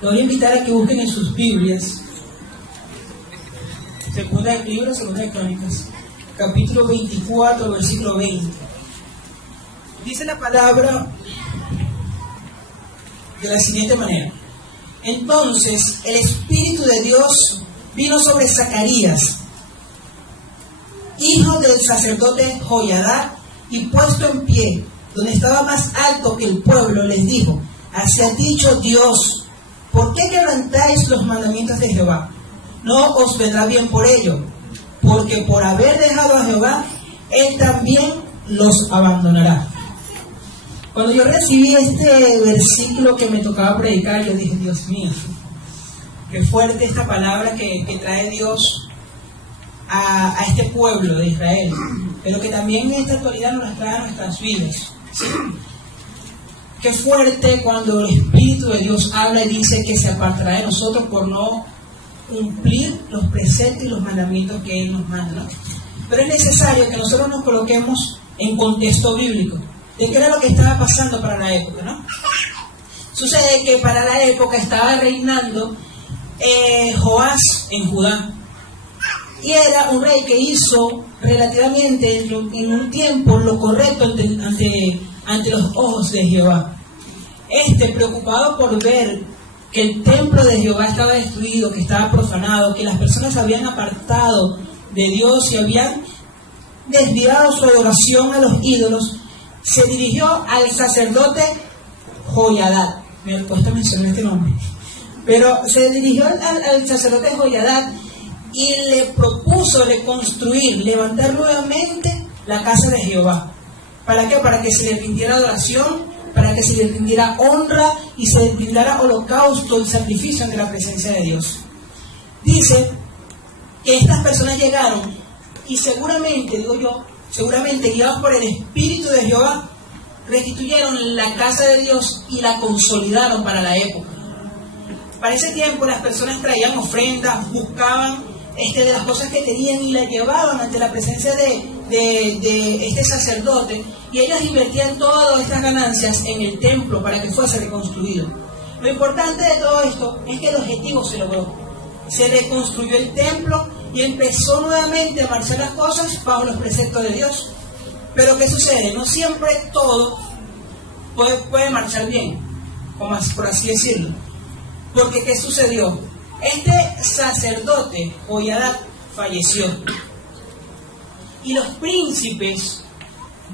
Los voy a invitar a que busquen en sus Biblias. Segunda de Crónicas, capítulo 24, versículo 20. Dice la palabra de la siguiente manera: entonces el Espíritu de Dios vino sobre Zacarías, hijo del sacerdote Joiada, y puesto en pie, donde estaba más alto que el pueblo, les dijo: así ha dicho Dios, ¿por qué quebrantáis los mandamientos de Jehová? No os vendrá bien por ello, porque por haber dejado a Jehová, Él también los abandonará. Cuando yo recibí este versículo que me tocaba predicar, yo dije: Dios mío, qué fuerte esta palabra que trae Dios a este pueblo de Israel, pero que también en esta actualidad nos las trae a nuestras vidas. ¿Sí? Qué fuerte cuando el Espíritu de Dios habla y dice que se apartará de nosotros por no cumplir los preceptos y los mandamientos que Él nos manda, ¿no? Pero es necesario que nosotros nos coloquemos en contexto bíblico de qué era lo que estaba pasando para la época, ¿no? Sucede que para la época estaba reinando Joás en Judá, y era un rey que hizo relativamente en un tiempo lo correcto ante los ojos de Jehová. Preocupado por ver que el templo de Jehová estaba destruido, que estaba profanado, que las personas se habían apartado de Dios y habían desviado su adoración a los ídolos, se dirigió al sacerdote Joiada. Me he puesto a mencionar este nombre. Pero se dirigió al sacerdote Joiada y le propuso reconstruir, levantar nuevamente la casa de Jehová. ¿Para qué? Para que se le rindiera adoración, para que se le rindiera honra y se le brindara holocausto y sacrificio ante la presencia de Dios. Dice que estas personas llegaron y seguramente guiados por el Espíritu de Jehová, restituyeron la casa de Dios y la consolidaron para la época. Para ese tiempo las personas traían ofrendas, buscaban de las cosas que tenían y las llevaban ante la presencia de este sacerdote, y ellos invertían todas estas ganancias en el templo para que fuese reconstruido. Lo importante de todo esto es que el objetivo se logró. Se reconstruyó el templo y empezó nuevamente a marchar las cosas bajo los preceptos de Dios. Pero ¿qué sucede? No siempre todo puede marchar bien, por así decirlo. Porque ¿qué sucedió? Este sacerdote Joiada falleció, y los príncipes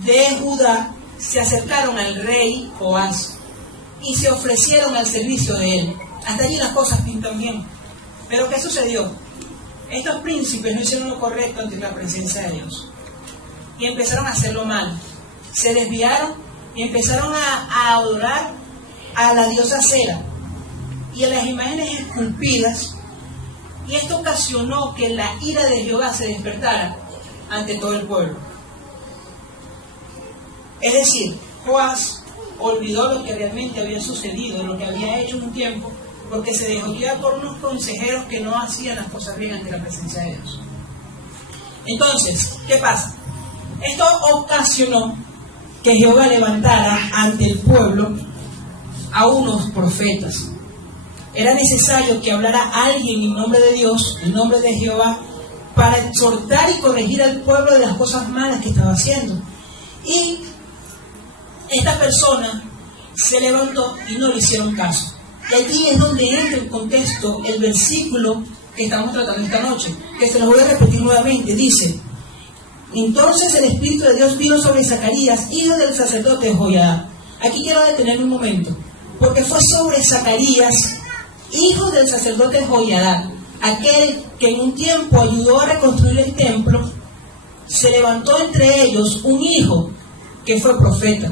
de Judá se acercaron al rey Joás y se ofrecieron al servicio de él. Hasta allí las cosas pintan bien. Pero ¿qué sucedió? Estos príncipes no hicieron lo correcto ante la presencia de Dios y empezaron a hacerlo mal. Se desviaron y empezaron a adorar a la diosa Cera y a las imágenes esculpidas, y esto ocasionó que la ira de Jehová se despertara ante todo el pueblo. Es decir, Joás olvidó lo que realmente había sucedido, lo que había hecho en un tiempo, porque se dejó guiar por unos consejeros que no hacían las cosas bien ante la presencia de Dios. Entonces, ¿qué pasa? Esto ocasionó que Jehová levantara ante el pueblo a unos profetas. Era necesario que hablara alguien en nombre de Dios, en nombre de Jehová, para exhortar y corregir al pueblo de las cosas malas que estaba haciendo. Y esta persona se levantó y no le hicieron caso. Y aquí es donde entra en contexto el versículo que estamos tratando esta noche, que se los voy a repetir nuevamente. Dice: entonces el Espíritu de Dios vino sobre Zacarías, hijo del sacerdote Joiada. Aquí quiero detenerme un momento, porque fue sobre Zacarías, hijo del sacerdote Joiada, aquel que en un tiempo ayudó a reconstruir el templo. Se levantó entre ellos un hijo que fue profeta.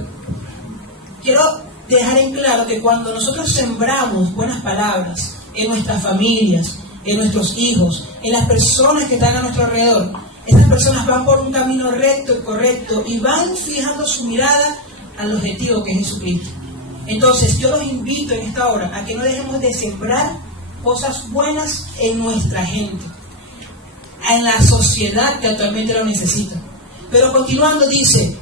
Quiero dejar en claro que cuando nosotros sembramos buenas palabras en nuestras familias, en nuestros hijos, en las personas que están a nuestro alrededor, estas personas van por un camino recto y correcto y van fijando su mirada al objetivo que es Jesucristo. Entonces yo los invito en esta hora a que no dejemos de sembrar cosas buenas en nuestra gente, en la sociedad que actualmente lo necesita. Pero continuando dice: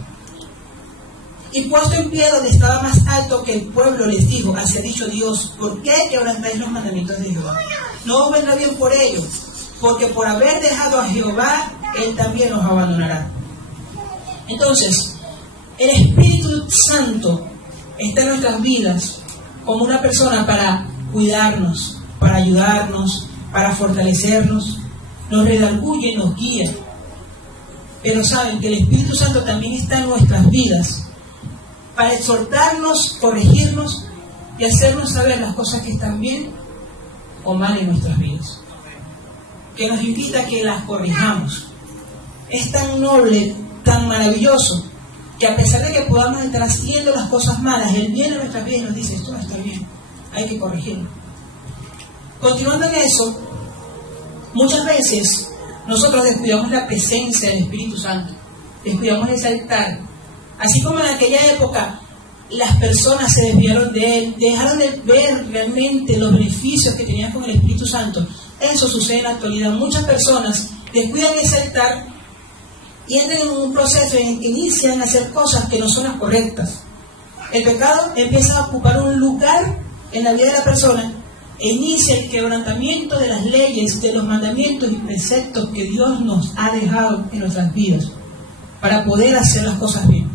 Y puesto en pie donde estaba más alto que el pueblo, les dijo, así ha dicho Dios, ¿por qué quebrantáis los mandamientos de Jehová? No os vendrá bien por ello, porque por haber dejado a Jehová, Él también os abandonará. Entonces, el Espíritu Santo está en nuestras vidas como una persona para cuidarnos, para ayudarnos, para fortalecernos, nos redarguye y nos guía. Pero saben que el Espíritu Santo también está en nuestras vidas para exhortarnos, corregirnos y hacernos saber las cosas que están bien o mal en nuestras vidas. Que nos invita a que las corrijamos. Es tan noble, tan maravilloso, que a pesar de que podamos estar haciendo las cosas malas, Él viene a nuestras vidas y nos dice, esto no está bien, hay que corregirlo. Continuando en eso, muchas veces nosotros descuidamos la presencia del Espíritu Santo, descuidamos ese altar. Así como en aquella época las personas se desviaron de Él, dejaron de ver realmente los beneficios que tenían con el Espíritu Santo. Eso sucede en la actualidad. Muchas personas descuidan ese altar y entran en un proceso en que inician a hacer cosas que no son las correctas. El pecado empieza a ocupar un lugar en la vida de la persona e inicia el quebrantamiento de las leyes, de los mandamientos y preceptos que Dios nos ha dejado en nuestras vidas para poder hacer las cosas bien.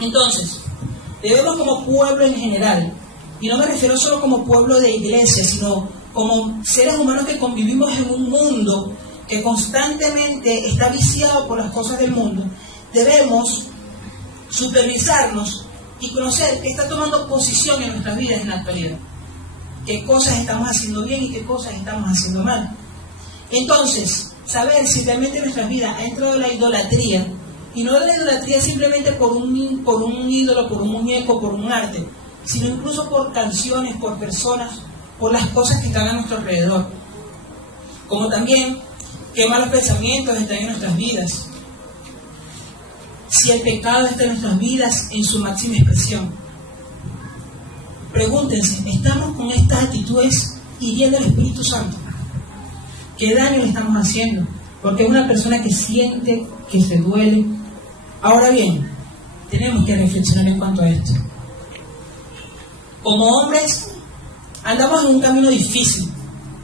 Entonces, debemos como pueblo en general, y no me refiero solo como pueblo de iglesia, sino como seres humanos que convivimos en un mundo que constantemente está viciado por las cosas del mundo, debemos supervisarnos y conocer qué está tomando posición en nuestras vidas en la actualidad, qué cosas estamos haciendo bien y qué cosas estamos haciendo mal. Entonces, saber si realmente en nuestras vidas ha entrado la idolatría, y no la idolatría simplemente por un ídolo, por un muñeco, por un arte, sino incluso por canciones, por personas, por las cosas que están a nuestro alrededor. Como también, qué malos pensamientos están en nuestras vidas. Si el pecado está en nuestras vidas en su máxima expresión. Pregúntense, ¿estamos con estas actitudes hiriendo al Espíritu Santo? ¿Qué daño le estamos haciendo? Porque es una persona que siente, que se duele. Ahora bien, tenemos que reflexionar en cuanto a esto. Como hombres, andamos en un camino difícil.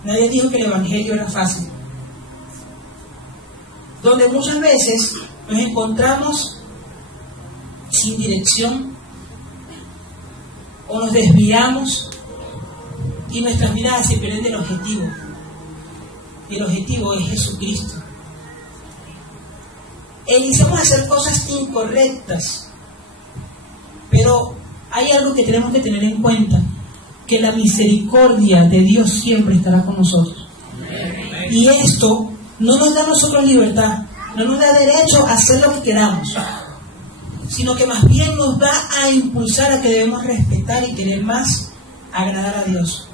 Nadie dijo que el Evangelio era fácil. Donde muchas veces nos encontramos sin dirección o nos desviamos y nuestras miradas se pierden del objetivo. Y el objetivo es Jesucristo. E iniciamos a hacer cosas incorrectas, pero hay algo que tenemos que tener en cuenta, que la misericordia de Dios siempre estará con nosotros. Y esto no nos da a nosotros libertad, no nos da derecho a hacer lo que queramos, sino que más bien nos va a impulsar a que debemos respetar y querer más agradar a Dios.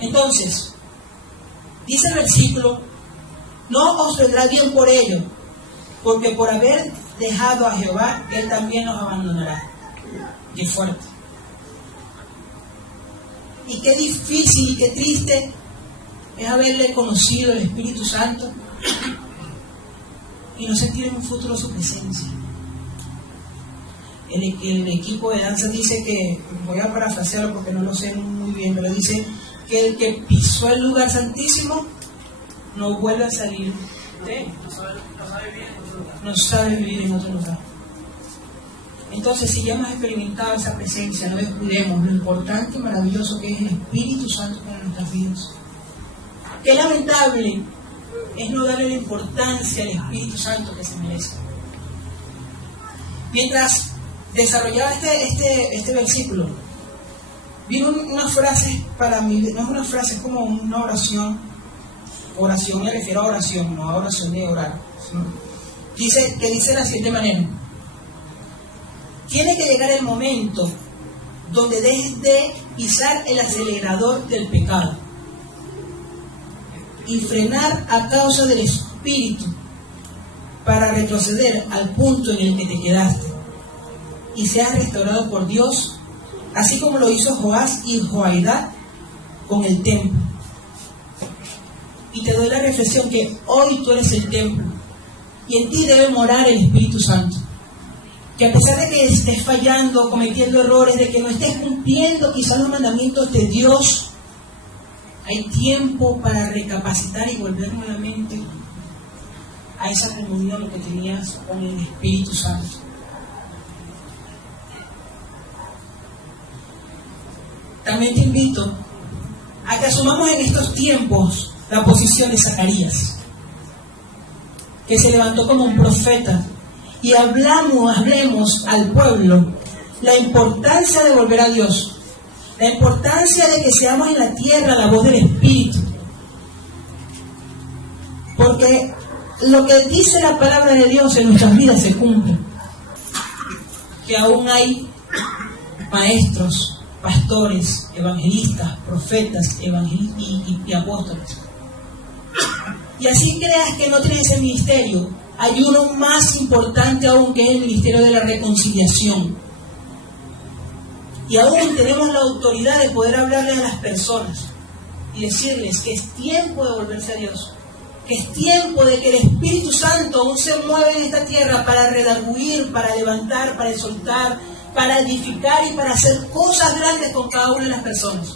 Entonces, dice el versículo, no os vendrá bien por ello, porque por haber dejado a Jehová, Él también nos abandonará. Qué fuerte. Y qué difícil y qué triste es haberle conocido el Espíritu Santo y no sentir en un futuro su presencia. El equipo de danza dice que, voy a parafrasearlo porque no lo sé muy bien, pero dice que el que pisó el lugar santísimo no vuelve a salir. ¿Sí? No sabe vivir en otro lugar. Entonces, si ya hemos experimentado esa presencia, no descuidemos lo importante y maravilloso que es el Espíritu Santo para nuestras vidas. Qué lamentable es no darle la importancia al Espíritu Santo que se merece. Mientras desarrollaba este versículo, vino una frase para mí, no es una frase, es como una oración. Oración, me refiero a oración, no a oración de orar. Dice de la siguiente manera: tiene que llegar el momento donde dejes de pisar el acelerador del pecado y frenar a causa del Espíritu para retroceder al punto en el que te quedaste y seas restaurado por Dios, así como lo hizo Joás y Joaidá con el templo. Y te doy la reflexión que hoy tú eres el templo y en ti debe morar el Espíritu Santo. que a pesar de que estés fallando, cometiendo errores, de que no estés cumpliendo quizás los mandamientos de Dios, hay tiempo para recapacitar y volver nuevamente a esa comunión que tenías con el Espíritu Santo. También te invito a que asumamos en estos tiempos la posición de Zacarías, que se levantó como un profeta, y hablemos al pueblo la importancia de volver a Dios, la importancia de que seamos en la tierra la voz del Espíritu, porque lo que dice la palabra de Dios en nuestras vidas se cumple, que aún hay maestros, pastores, evangelistas, profetas y apóstoles. Y así creas que no tienes ese ministerio, hay uno más importante aún, que es el ministerio de la reconciliación. Y aún tenemos la autoridad de poder hablarle a las personas y decirles que es tiempo de volverse a Dios, que es tiempo de que el Espíritu Santo aún se mueve en esta tierra para redarguir, para levantar, para exhortar, para edificar y para hacer cosas grandes con cada una de las personas.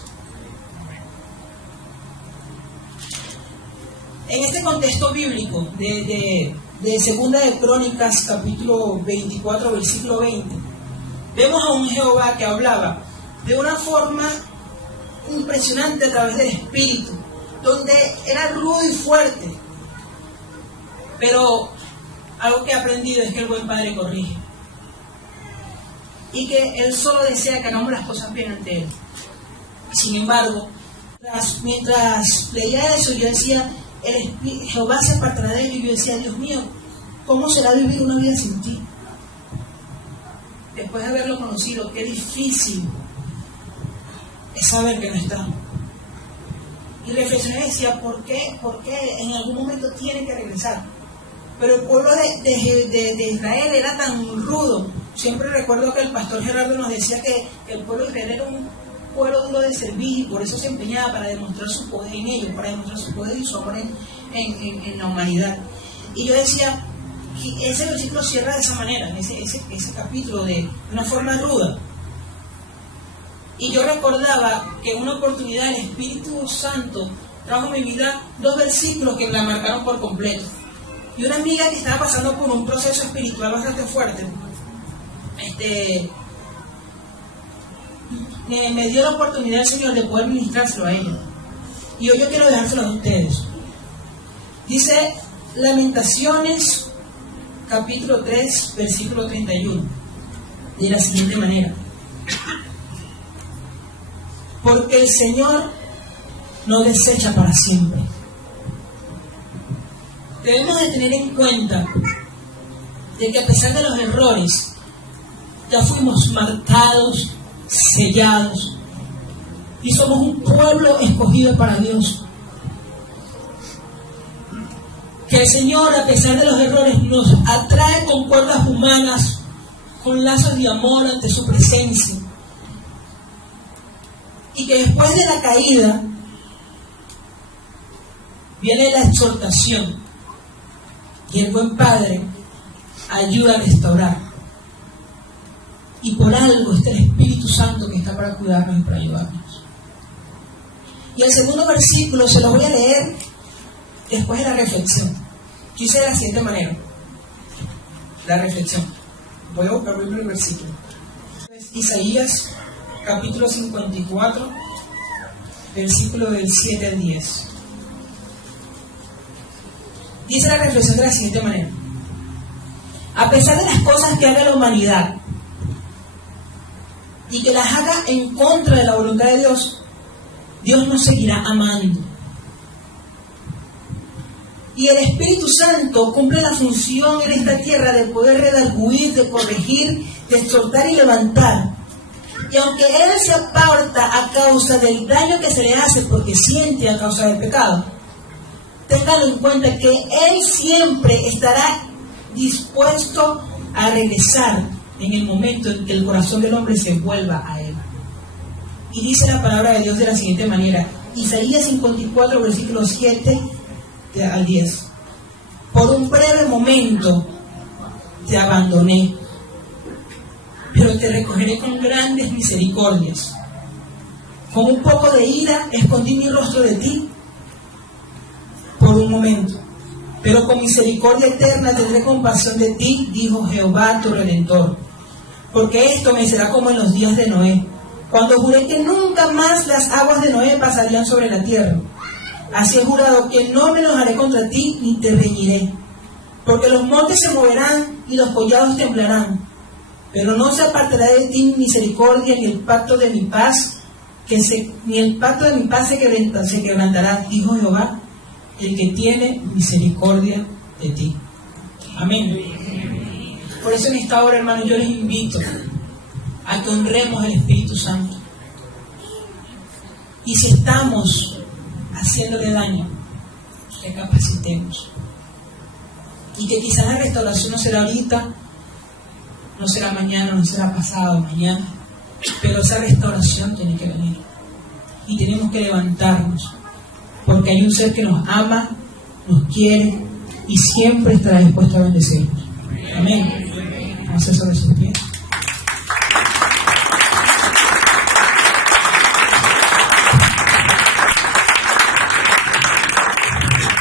En este contexto bíblico de Segunda de Crónicas, capítulo 24, versículo 20, vemos a un Jehová que hablaba de una forma impresionante a través del Espíritu, donde era rudo y fuerte. Pero algo que he aprendido es que el buen Padre corrige, y que Él solo desea que hagamos las cosas bien ante Él. Sin embargo, mientras leía eso, yo decía, Jehová se apartará de él, y yo decía, Dios mío, ¿cómo será vivir una vida sin ti? Después de haberlo conocido, qué difícil es saber que no está. Y reflexioné y decía, ¿por qué en algún momento tiene que regresar? Pero el pueblo de Israel era tan rudo. Siempre recuerdo que el pastor Gerardo nos decía que el pueblo de Israel era un pueblo duro de servir, y por eso se empeñaba para demostrar su poder en ellos, para demostrar su poder y su amor en la humanidad. Y yo decía, y ese versículo cierra de esa manera, ese capítulo, de una forma ruda. Y yo recordaba que en una oportunidad el Espíritu Santo trajo a mi vida 2 versículos que la marcaron por completo. Y una amiga que estaba pasando por un proceso espiritual bastante fuerte, me dio la oportunidad el Señor de poder ministrárselo a ella. Y hoy yo quiero dejárselo a ustedes. Dice Lamentaciones, capítulo 3, versículo 31, de la siguiente manera: porque el Señor no desecha para siempre. Debemos de tener en cuenta de que a pesar de los errores, ya fuimos marcados, sellados, y somos un pueblo escogido para Dios. Que el Señor, a pesar de los errores, nos atrae con cuerdas humanas, con lazos de amor ante su presencia. Y que después de la caída viene la exhortación, y el buen Padre ayuda a restaurar. Y por algo está el Espíritu Santo que está para cuidarnos y para ayudarnos. Y el segundo versículo se lo voy a leer después de la reflexión. Yo hice de la siguiente manera la reflexión. Voy a buscar primero el versículo. Isaías, capítulo 54, versículo del 7 al 10. Dice la reflexión de la siguiente manera: a pesar de las cosas que haga la humanidad y que las haga en contra de la voluntad de Dios, Dios nos seguirá amando. Y el Espíritu Santo cumple la función en esta tierra de poder redarguir, de corregir, de exhortar y levantar. Y aunque Él se aparta a causa del daño que se le hace porque siente a causa del pecado, téngalo en cuenta que Él siempre estará dispuesto a regresar en el momento en que el corazón del hombre se vuelva a Él. Y dice la palabra de Dios de la siguiente manera: Isaías 54, versículos 7 al 10. Por un breve momento te abandoné, pero te recogeré con grandes misericordias. Con un poco de ira escondí mi rostro de ti por un momento, pero con misericordia eterna tendré compasión de ti, dijo Jehová tu Redentor. Porque esto me será como en los días de Noé, cuando juré que nunca más las aguas de Noé pasarían sobre la tierra. Así he jurado que no me enojaré contra ti ni te reñiré, porque los montes se moverán y los collados temblarán, pero no se apartará de ti mi misericordia ni el pacto de mi paz, ni el pacto de mi paz se quebrantará, dijo Jehová, el que tiene misericordia de ti. Amén. Por eso en esta hora, hermanos, yo les invito a que honremos al Espíritu Santo. Y si estamos haciéndole daño, recapacitemos. Y que quizás la restauración no será ahorita, no será mañana, no será pasado mañana, pero esa restauración tiene que venir. Y tenemos que levantarnos, porque hay un ser que nos ama, nos quiere y siempre estará dispuesto a bendecirnos. Amén. Vamos a sobre sus pies.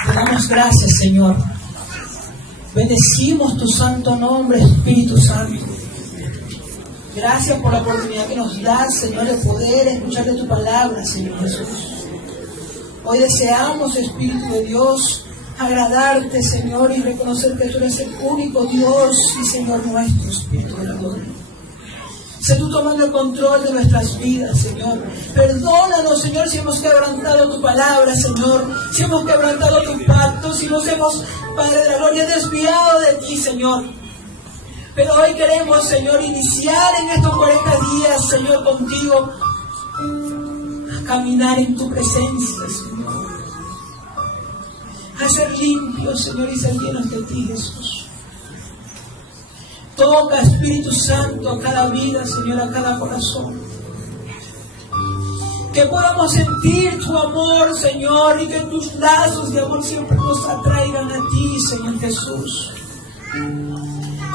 Te damos gracias, Señor. Bendecimos tu santo nombre, Espíritu Santo. Gracias por la oportunidad que nos das, Señor, de poder escuchar de tu palabra, Señor Jesús. Hoy deseamos, Espíritu de Dios, agradarte, Señor, y reconocer que tú eres el único Dios y Señor nuestro, Espíritu de la gloria. Sé tú tomando el control de nuestras vidas, Señor. Perdónanos, Señor, si hemos quebrantado tu palabra, Señor. Si hemos quebrantado tu pacto, si nos hemos, Padre de la gloria, desviado de ti, Señor. Pero hoy queremos, Señor, iniciar en estos 40 días, Señor, contigo, a caminar en tu presencia, Señor. A ser limpios, Señor, y ser llenos de ti, Jesús. Toca, Espíritu Santo, a cada vida, Señor, a cada corazón. Que podamos sentir tu amor, Señor, y que tus lazos de amor siempre nos atraigan a ti, Señor Jesús.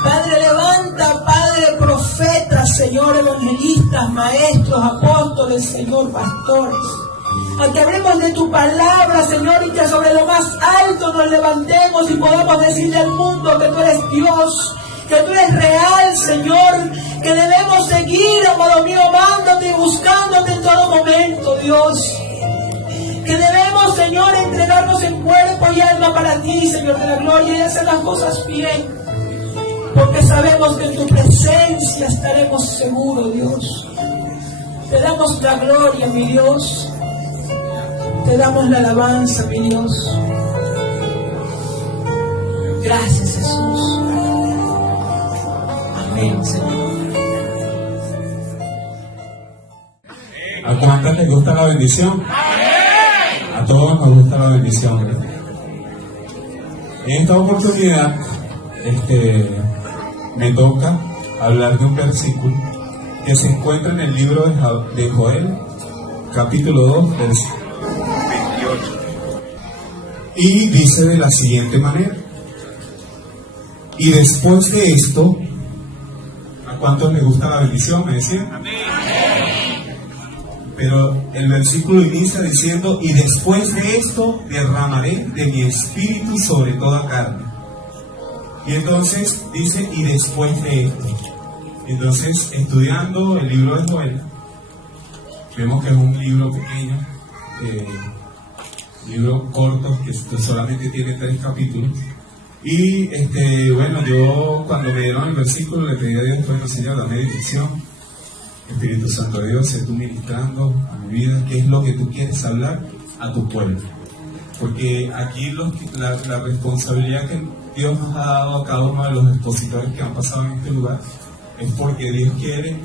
Padre, levanta, Padre, profetas, Señor, evangelistas, maestros, apóstoles, Señor, pastores. A que hablemos de tu palabra, Señor, y que sobre lo más alto nos levantemos y podamos decirle al mundo que tú eres Dios, que tú eres real, Señor, que debemos seguir, amado mío, amándote y buscándote en todo momento, Dios. Que debemos, Señor, entregarnos en cuerpo y alma para ti, Señor de la gloria, y hacer las cosas bien. Porque sabemos que en tu presencia estaremos seguros, Dios. Te damos la gloria, mi Dios. Te damos la alabanza, mi Dios. Gracias, Jesús. Amén, Señor. ¿A cuántas les gusta la bendición? A todos nos gusta la bendición. En esta oportunidad, me toca hablar de un versículo que se encuentra en el libro de Joel, capítulo 2, versículo 28. Y dice de la siguiente manera: y después de esto, ¿a cuántos les gusta la bendición? ¿Me decían? Amén. Pero el versículo inicia diciendo: y después de esto derramaré de mi espíritu sobre toda carne. Y entonces dice: y después de esto. Entonces, estudiando el libro de Joel, vemos que es un libro pequeño, libro corto, que solamente tiene 3 capítulos. Y bueno, yo cuando me dieron el versículo le pedí a Dios: bueno, Señor, dame dirección. Espíritu Santo de Dios, sé tú ministrando a mi vida, qué es lo que tú quieres hablar a tu pueblo. Porque aquí la responsabilidad que Dios nos ha dado a cada uno de los expositores que han pasado en este lugar es porque Dios quiere,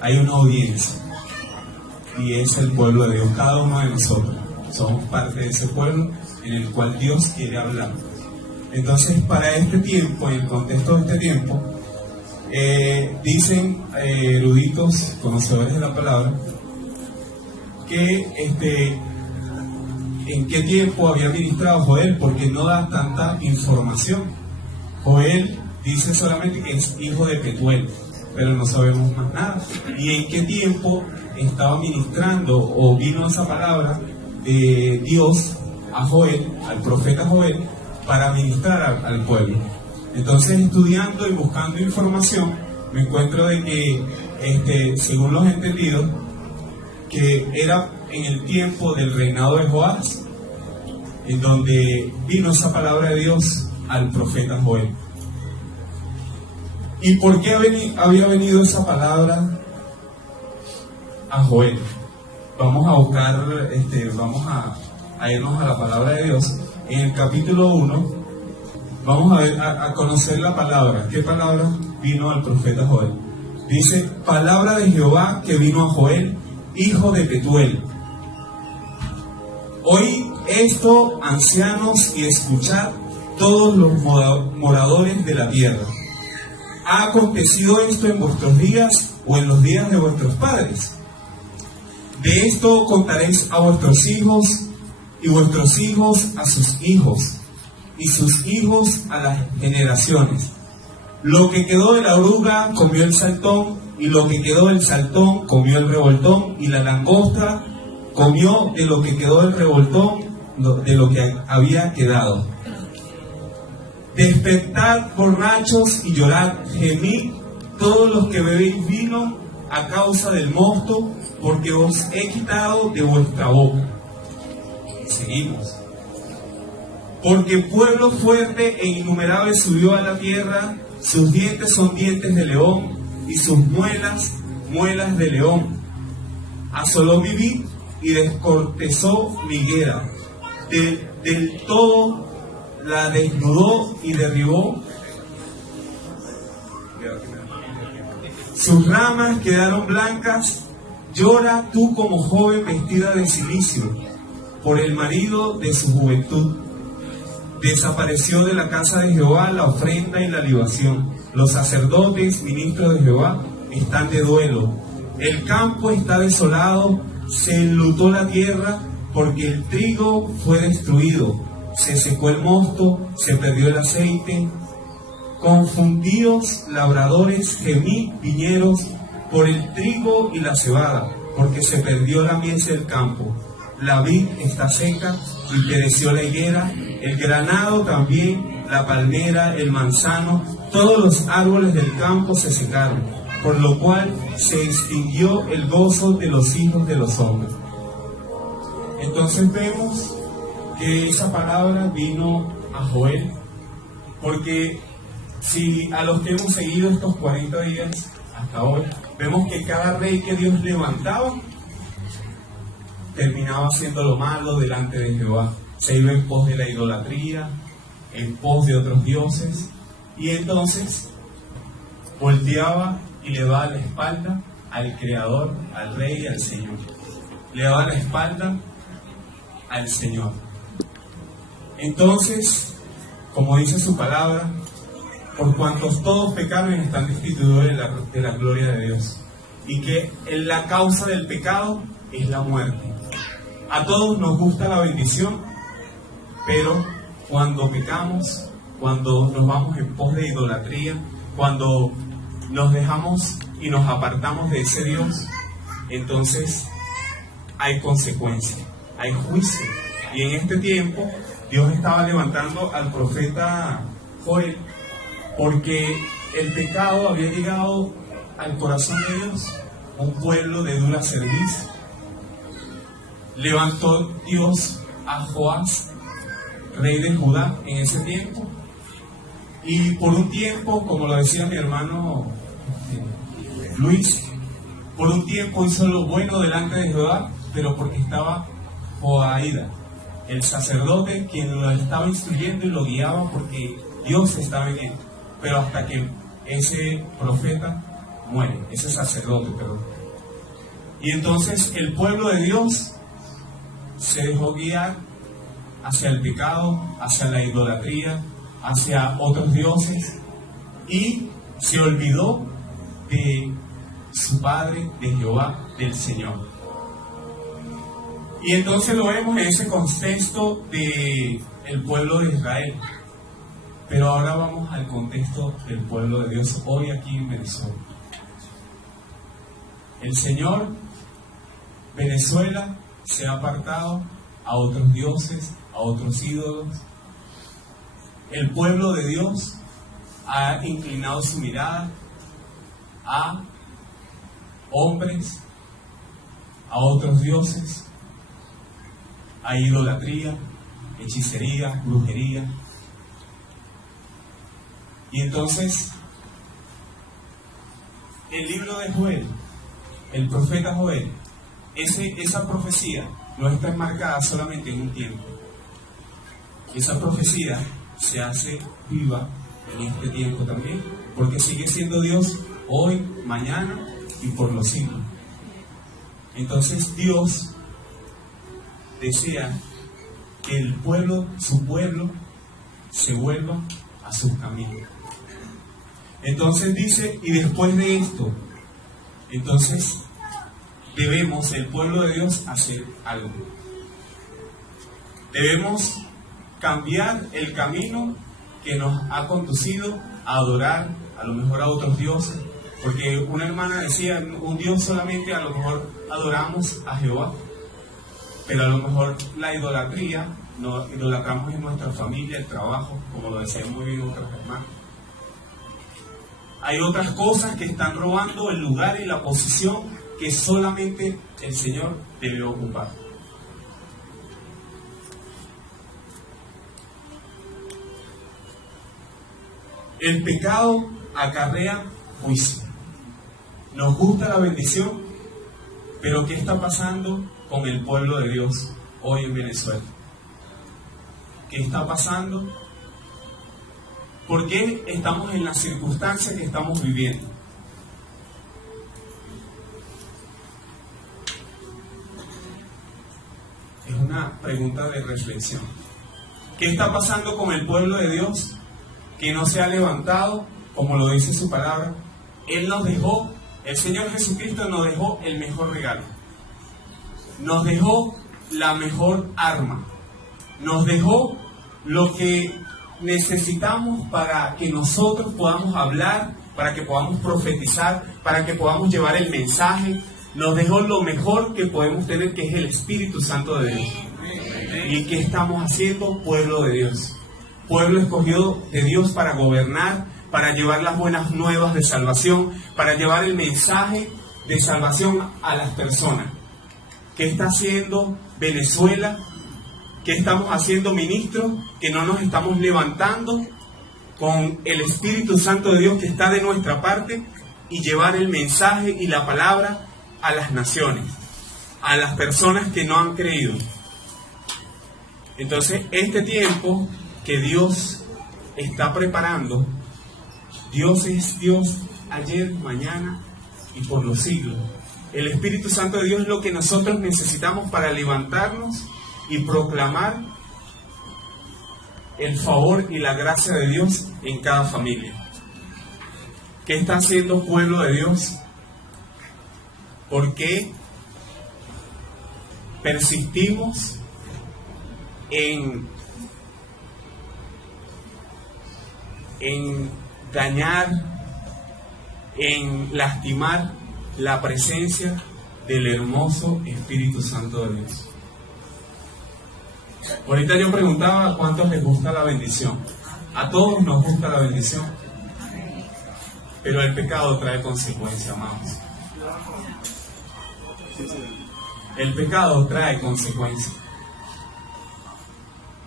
hay una audiencia, y es el pueblo de Dios. Cada uno de nosotros somos parte de ese pueblo en el cual Dios quiere hablar. Entonces, para este tiempo, en el contexto de este tiempo, dicen eruditos, conocedores de la palabra, que en qué tiempo había ministrado Joel, porque no da tanta información. Joel dice solamente que es hijo de Petuel, pero no sabemos más nada. ¿Y en qué tiempo estaba ministrando o vino esa palabra de Dios a Joel, al profeta Joel, para ministrar al pueblo? Entonces, estudiando y buscando información, me encuentro de que, según los entendidos, que era en el tiempo del reinado de Joás, en donde vino esa palabra de Dios al profeta Joel. ¿Y por qué había venido esa palabra a Joel? Vamos a buscar, vamos a irnos a la palabra de Dios. En el capítulo 1, vamos a conocer la palabra. ¿Qué palabra vino al profeta Joel? Dice, palabra de Jehová que vino a Joel, hijo de Petuel. Oíd esto, ancianos, y escuchad todos los moradores de la tierra. ¿Ha acontecido esto en vuestros días o en los días de vuestros padres? De esto contaréis a vuestros hijos, y vuestros hijos a sus hijos, y sus hijos a las generaciones. Lo que quedó de la oruga comió el saltón, y lo que quedó del saltón comió el revoltón, y la langosta comió de lo que quedó del revoltón, de lo que había quedado. Despertad, borrachos, y llorad, gemid todos los que bebéis vino a causa del mosto, porque os he quitado de vuestra boca. Seguimos. Porque pueblo fuerte e innumerable subió a la tierra, sus dientes son dientes de león, y sus muelas, muelas de león. Asoló mi vid y descortezó mi higuera. Del todo la desnudó y derribó. Sus ramas quedaron blancas. Llora tú como joven vestida de cilicio por el marido de su juventud. Desapareció de la casa de Jehová la ofrenda y la libación. Los sacerdotes, ministros de Jehová, están de duelo. El campo está desolado, se enlutó la tierra, porque el trigo fue destruido. Se secó el mosto, se perdió el aceite. Confundíos labradores, gemid viñeros, por el trigo y la cebada, porque se perdió la mies del campo. La vid está seca y pereció la higuera, el granado también, la palmera, el manzano, todos los árboles del campo se secaron, por lo cual se extinguió el gozo de los hijos de los hombres. Entonces vemos que esa palabra vino a Joel, porque si a los que hemos seguido estos 40 días hasta hoy, vemos que cada rey que Dios levantaba terminaba haciendo lo malo delante de Jehová. Se iba en pos de la idolatría, en pos de otros dioses, y entonces volteaba y le daba la espalda al Creador, al Rey y al Señor. Le daba la espalda al Señor. Entonces, como dice su palabra, por cuantos todos pecaron y están destituidos de la gloria de Dios, y que la causa del pecado es la muerte. A todos nos gusta la bendición, pero cuando pecamos, cuando nos vamos en pos de idolatría, cuando nos dejamos y nos apartamos de ese Dios, entonces hay consecuencia, hay juicio. Y en este tiempo Dios estaba levantando al profeta Joel, porque el pecado había llegado al corazón de Dios, un pueblo de dura servicio. Levantó Dios a Joás, rey de Judá, en ese tiempo, y por un tiempo, como lo decía mi hermano Luis, por un tiempo hizo lo bueno delante de Jehová, pero porque estaba Joaída, el sacerdote, quien lo estaba instruyendo y lo guiaba, porque Dios estaba en él. Pero hasta que ese profeta muere, ese sacerdote, perdón. Y entonces el pueblo de Dios se dejó guiar hacia el pecado, hacia la idolatría, hacia otros dioses, y se olvidó de su Padre, de Jehová, del Señor. Y entonces lo vemos en ese contexto del pueblo de Israel. Pero ahora vamos al contexto del pueblo de Dios hoy aquí en Venezuela. El Señor, Venezuela se ha apartado a otros dioses, a otros ídolos. El pueblo de Dios ha inclinado su mirada a hombres, a otros dioses, a idolatría, hechicería, brujería. Y entonces, el libro de Joel, el profeta Joel, esa profecía no está enmarcada solamente en un tiempo. Esa profecía se hace viva en este tiempo también, porque sigue siendo Dios hoy, mañana y por los siglos. Entonces Dios desea que el pueblo, su pueblo, se vuelva a sus caminos. Entonces dice, y después de esto, entonces debemos, el pueblo de Dios, hacer algo. Debemos cambiar el camino que nos ha conducido a adorar a lo mejor a otros dioses, porque una hermana decía, un Dios solamente a lo mejor adoramos a Jehová, pero a lo mejor la idolatría no idolatramos en nuestra familia, el trabajo, como lo decían muy bien otras hermanas. Hay otras cosas que están robando el lugar y la posición que solamente el Señor debe ocupar. El pecado acarrea juicio. Nos gusta la bendición, pero ¿qué está pasando con el pueblo de Dios hoy en Venezuela? ¿Qué está pasando? ¿Por qué estamos en las circunstancias que estamos viviendo? Es una pregunta de reflexión. ¿Qué está pasando con el pueblo de Dios que no se ha levantado, como lo dice su palabra? Él nos dejó, el Señor Jesucristo nos dejó el mejor regalo. Nos dejó la mejor arma. Nos dejó lo que necesitamos para que nosotros podamos hablar, para que podamos profetizar, para que podamos llevar el mensaje. Nos dejó lo mejor que podemos tener, que es el Espíritu Santo de Dios. ¿Y qué estamos haciendo? Pueblo de Dios. Pueblo escogido de Dios para gobernar, para llevar las buenas nuevas de salvación, para llevar el mensaje de salvación a las personas. ¿Qué está haciendo Venezuela? ¿Qué estamos haciendo, ministros? Que no nos estamos levantando con el Espíritu Santo de Dios que está de nuestra parte y llevar el mensaje y la palabra a las naciones, a las personas que no han creído. Entonces, este tiempo que Dios está preparando, Dios es Dios ayer, mañana y por los siglos. El Espíritu Santo de Dios es lo que nosotros necesitamos para levantarnos y proclamar el favor y la gracia de Dios en cada familia. ¿Qué está haciendo pueblo de Dios? ¿Por qué persistimos en dañar, en lastimar la presencia del hermoso Espíritu Santo de Dios? Ahorita yo preguntaba a cuántos les gusta la bendición. A todos nos gusta la bendición, pero el pecado trae consecuencias, amados. El pecado trae consecuencias.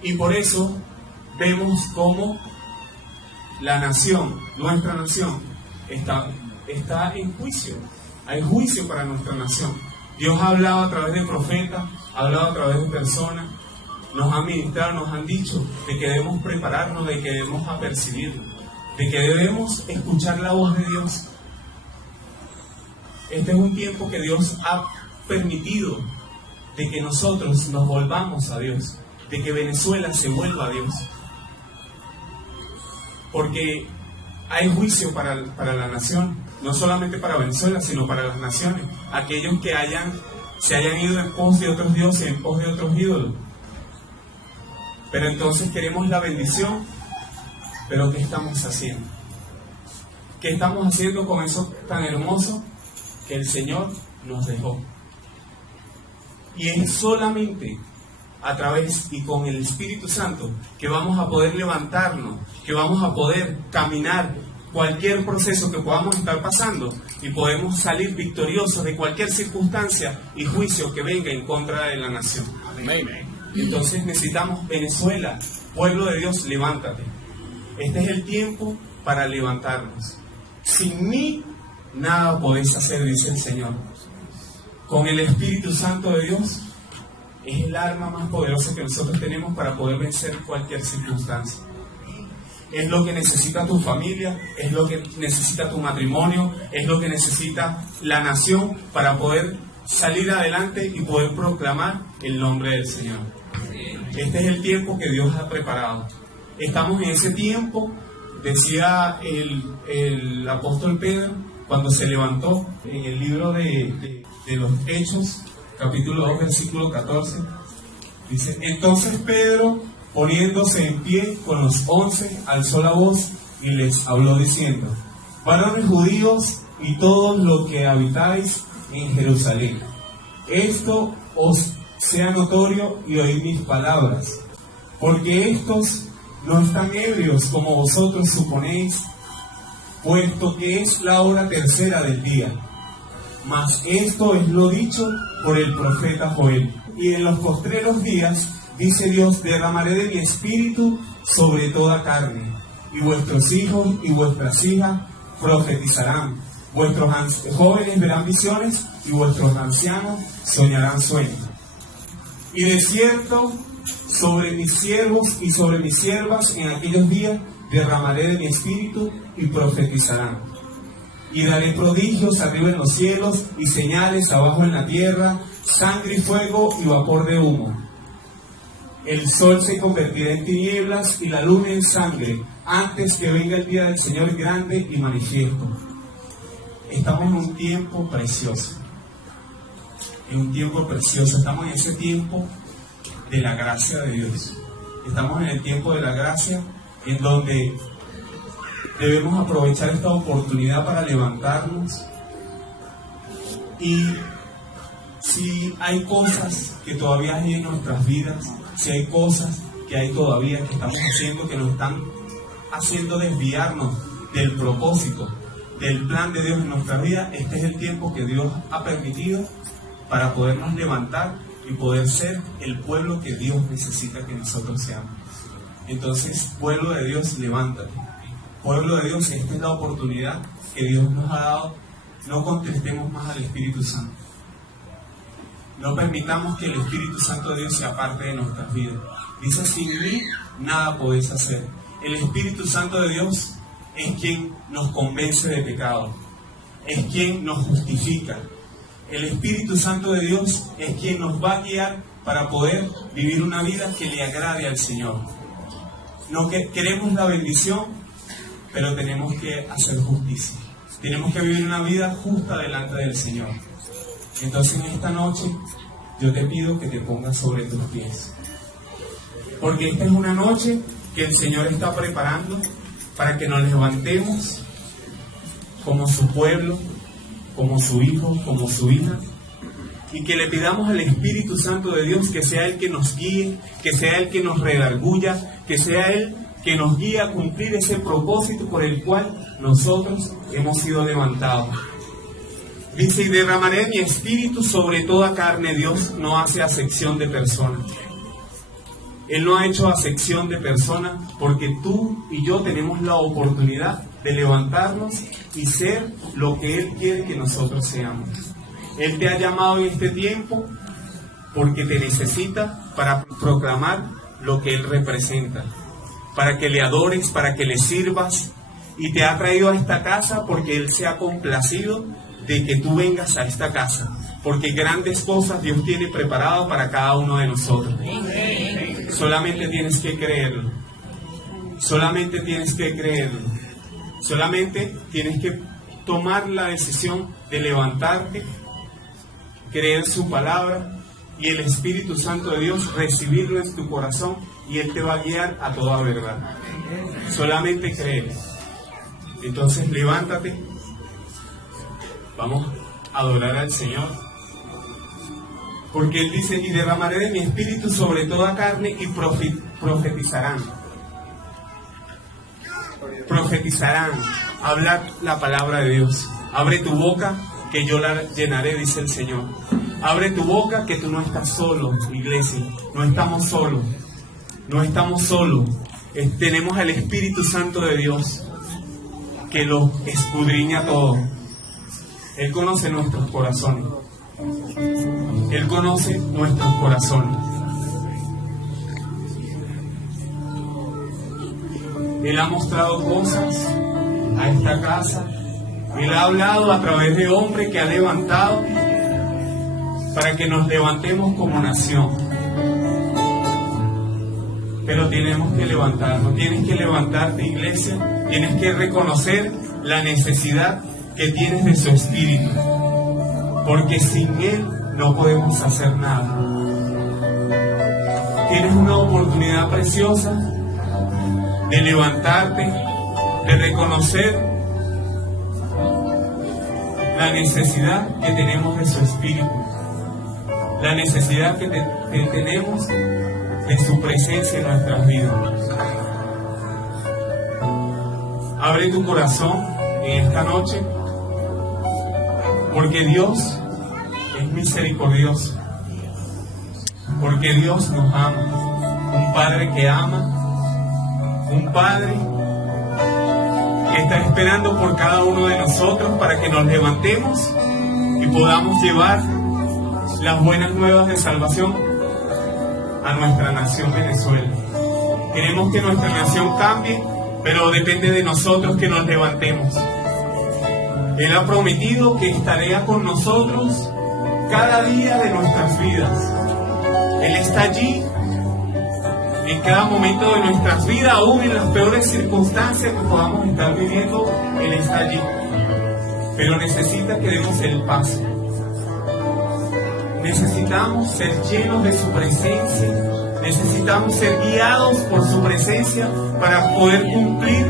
Y por eso vemos cómo la nación, nuestra nación, está en juicio. Hay juicio para nuestra nación. Dios ha hablado a través de profetas, ha hablado a través de personas, nos han ministrado, nos han dicho de que debemos prepararnos, de que debemos apercibirlo, de que debemos escuchar la voz de Dios. Este es un tiempo que Dios ha permitido de que nosotros nos volvamos a Dios, de que Venezuela se vuelva a Dios. Porque hay juicio para la nación, no solamente para Venezuela, sino para las naciones, aquellos que se hayan ido en pos de otros dioses, en pos de otros ídolos. Pero entonces queremos la bendición, pero ¿qué estamos haciendo? ¿Qué estamos haciendo con eso tan hermoso que el Señor nos dejó. Y es solamente a través y con el Espíritu Santo que vamos a poder levantarnos, que vamos a poder caminar cualquier proceso que podamos estar pasando y podemos salir victoriosos de cualquier circunstancia y juicio que venga en contra de la nación. Amén. Entonces necesitamos, Venezuela, pueblo de Dios, levántate. Este es el tiempo para levantarnos. Sin mí nada podéis hacer, dice el Señor. Con el Espíritu Santo de Dios es el arma más poderosa que nosotros tenemos para poder vencer cualquier circunstancia. Es lo que necesita tu familia, es lo que necesita tu matrimonio, es lo que necesita la nación para poder salir adelante y poder proclamar el nombre del Señor. Este es el tiempo que Dios ha preparado. Estamos en ese tiempo, decía el apóstol Pedro cuando se levantó en el libro de los Hechos, capítulo 2, versículo 14, dice: entonces Pedro, poniéndose en pie con los 11, alzó la voz y les habló diciendo: varones judíos y todos los que habitáis en Jerusalén, esto os sea notorio y oíd mis palabras, porque estos no están ebrios como vosotros suponéis, puesto que es la hora tercera del día. Mas esto es lo dicho por el profeta Joel. Y en los postreros días, dice Dios, derramaré de mi espíritu sobre toda carne, y vuestros hijos y vuestras hijas profetizarán, vuestros jóvenes verán visiones, y vuestros ancianos soñarán sueños. Y de cierto, sobre mis siervos y sobre mis siervas en aquellos días derramaré de mi espíritu y profetizarán. Y daré prodigios arriba en los cielos y señales abajo en la tierra, sangre y fuego y vapor de humo. El sol se convertirá en tinieblas y la luna en sangre, antes que venga el día del Señor grande y manifiesto. Estamos en un tiempo precioso. En un tiempo precioso. Estamos en ese tiempo de la gracia de Dios. Estamos en el tiempo de la gracia, en donde debemos aprovechar esta oportunidad para levantarnos. Y si hay cosas que todavía hay en nuestras vidas, si hay cosas que hay todavía que estamos haciendo que nos están haciendo desviarnos del propósito, del plan de Dios en nuestra vida, este es el tiempo que Dios ha permitido para podernos levantar y poder ser el pueblo que Dios necesita que nosotros seamos. Entonces, pueblo de Dios, levántate. Pueblo de Dios, esta es la oportunidad que Dios nos ha dado. No contristemos más al Espíritu Santo. No permitamos que el Espíritu Santo de Dios sea parte de nuestras vidas. Dice: sin mí nada podéis hacer. El Espíritu Santo de Dios es quien nos convence de pecado, es quien nos justifica. El Espíritu Santo de Dios es quien nos va a guiar para poder vivir una vida que le agrade al Señor. No que queremos la bendición, pero tenemos que hacer justicia. Tenemos que vivir una vida justa delante del Señor. Entonces, en esta noche, yo te pido que te pongas sobre tus pies. Porque esta es una noche que el Señor está preparando para que nos levantemos como su pueblo, como su hijo, como su hija, y que le pidamos al Espíritu Santo de Dios que sea Él que nos guíe, que sea Él que nos redarguya, que sea Él que nos guíe a cumplir ese propósito por el cual nosotros hemos sido levantados. Dice: y derramaré mi espíritu sobre toda carne. Dios no hace acepción de personas. Él no ha hecho acepción de personas, porque tú y yo tenemos la oportunidad de levantarnos y ser lo que Él quiere que nosotros seamos. Él te ha llamado en este tiempo porque te necesita para proclamar lo que Él representa, para que le adores, para que le sirvas, y te ha traído a esta casa porque Él se ha complacido de que tú vengas a esta casa, porque grandes cosas Dios tiene preparado para cada uno de nosotros. Solamente tienes que creerlo. Solamente tienes que creerlo. Solamente tienes que tomar la decisión de levantarte, creer su palabra y el Espíritu Santo de Dios recibirlo en tu corazón, y Él te va a guiar a toda verdad. Solamente créelo. Entonces levántate. Vamos adorar al Señor. Porque Él dice, y derramaré de mi espíritu sobre toda carne y profetizarán. Profetizarán, hablar la palabra de Dios. Abre tu boca que yo la llenaré, dice el Señor. Abre tu boca que tú no estás solo, iglesia. No estamos solos. No estamos solos. Tenemos al Espíritu Santo de Dios que lo escudriña todo. Él conoce nuestros corazones. Él conoce nuestros corazones. Él ha mostrado cosas a esta casa. Él ha hablado a través de hombres que ha levantado para que nos levantemos como nación. Pero tenemos que levantarnos. Tienes que levantarte, iglesia. Tienes que reconocer la necesidad que tienes de su Espíritu. Porque sin Él no podemos hacer nada. Tienes una oportunidad preciosa de levantarte, de reconocer la necesidad que tenemos de su Espíritu, la necesidad que tenemos de su presencia en nuestras vidas. Abre tu corazón en esta noche, porque Dios es misericordioso, porque Dios nos ama, un Padre que ama, un Padre que está esperando por cada uno de nosotros para que nos levantemos y podamos llevar las buenas nuevas de salvación a nuestra nación Venezuela. Queremos que nuestra nación cambie, pero depende de nosotros que nos levantemos. Él ha prometido que estaría con nosotros cada día de nuestras vidas. Él está allí en cada momento de nuestras vidas, aún en las peores circunstancias que podamos estar viviendo. Él está allí, pero necesita que demos el paso. Necesitamos ser llenos de su presencia, necesitamos ser guiados por su presencia para poder cumplir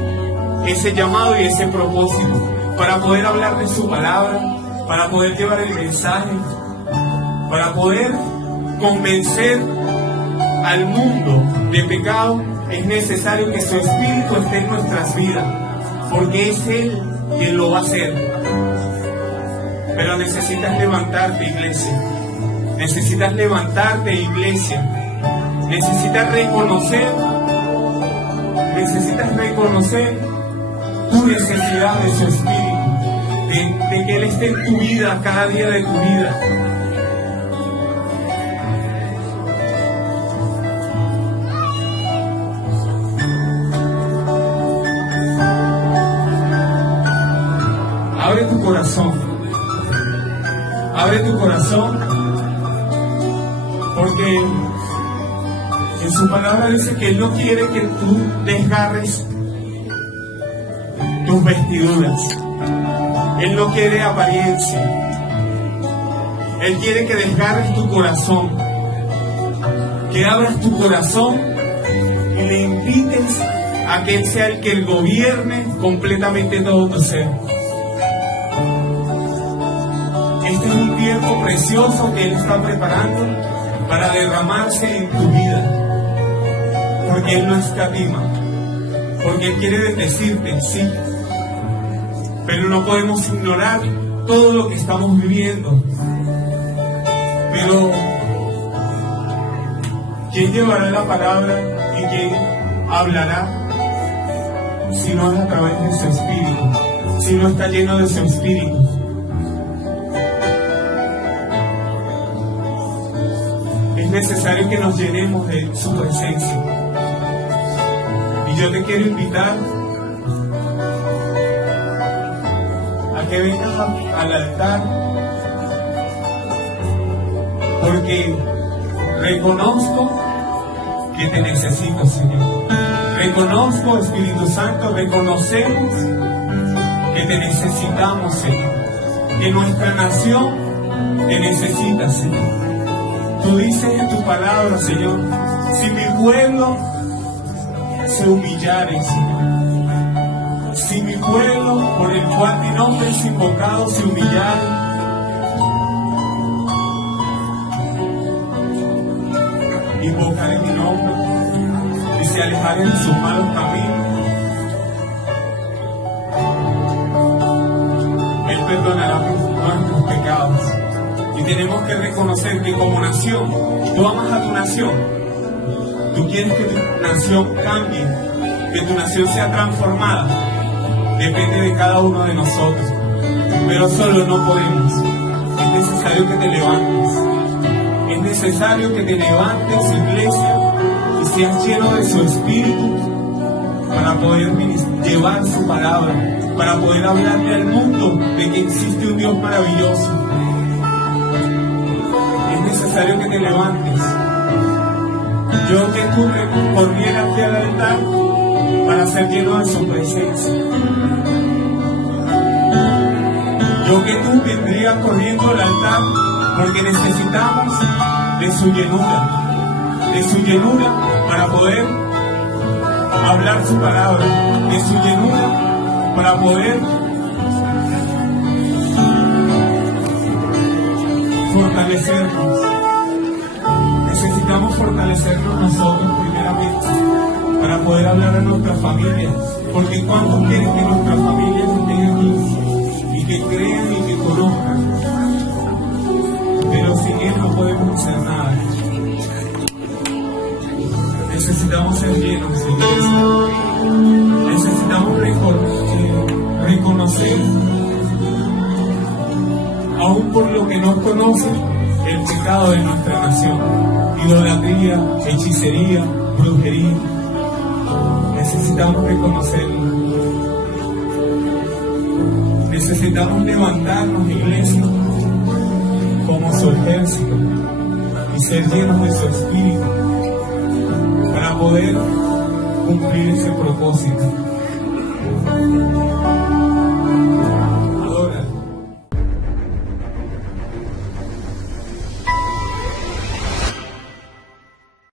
ese llamado y ese propósito, para poder hablar de su palabra, para poder llevar el mensaje, para poder convencer al mundo de pecado. Es necesario que su Espíritu esté en nuestras vidas, porque es Él quien lo va a hacer. Pero necesitas levantarte, iglesia. Necesitas levantarte, iglesia. Necesitas reconocer tu necesidad de su Espíritu, de que Él esté en tu vida cada día de tu vida. Abre tu corazón. Abre tu corazón, porque en su palabra dice que Él no quiere que tú desgarres tus vestiduras. Él no quiere apariencia. Él quiere que desgarres tu corazón, que abras tu corazón y le invites a que Él sea el que gobierne completamente todo tu ser. Este es un tiempo precioso que Él está preparando para derramarse en tu vida, porque Él no escatima, porque Él quiere decirte sí, pero no podemos ignorar todo lo que estamos viviendo. Pero ¿quién llevará la palabra y quién hablará si no es a través de su Espíritu, si no está lleno de su Espíritu? Es necesario que nos llenemos de su presencia. Y yo te quiero invitar a que vengas al altar, porque reconozco que te necesito, Señor. Reconozco, Espíritu Santo, reconocemos que te necesitamos, Señor. Que nuestra nación te necesita, Señor. Tú dices en tu palabra, Señor, si mi pueblo se humillare, Señor, si mi pueblo por el cual mi nombre es invocado se humillare invocar en mi nombre y se alejaren de sus malos caminos, Él perdonará nuestros pecados. Y tenemos que reconocer que como nación, tú amas a tu nación, tú quieres que tu nación cambie, que tu nación sea transformada. Depende de cada uno de nosotros, pero solo no podemos. Es necesario que te levantes, es necesario que te levantes, iglesia, y seas lleno de su espíritu para poder llevar su palabra, para poder hablarle al mundo de que existe un Dios maravilloso. Es necesario que te levantes. Yo que tú corriera hacia el altar para ser lleno de su presencia. Yo que tú vendrías corriendo al altar porque necesitamos de su llenura para poder hablar su palabra, de su llenura para poder fortalecernos. Necesitamos fortalecernos nosotros primeramente para poder hablar a nuestras familias, porque ¿cuántos quieren que nuestras familias estén aquí y que crean y que conozcan? Pero sin Él no podemos hacer nada. Necesitamos ser llenos, iglesia. Necesitamos reconocer, aún por lo que no conocen, el pecado de nuestra nación: idolatría, hechicería, brujería. Necesitamos reconocerlo. Necesitamos levantarnos, iglesia, como su ejército y ser llenos de su espíritu para poder cumplir ese propósito.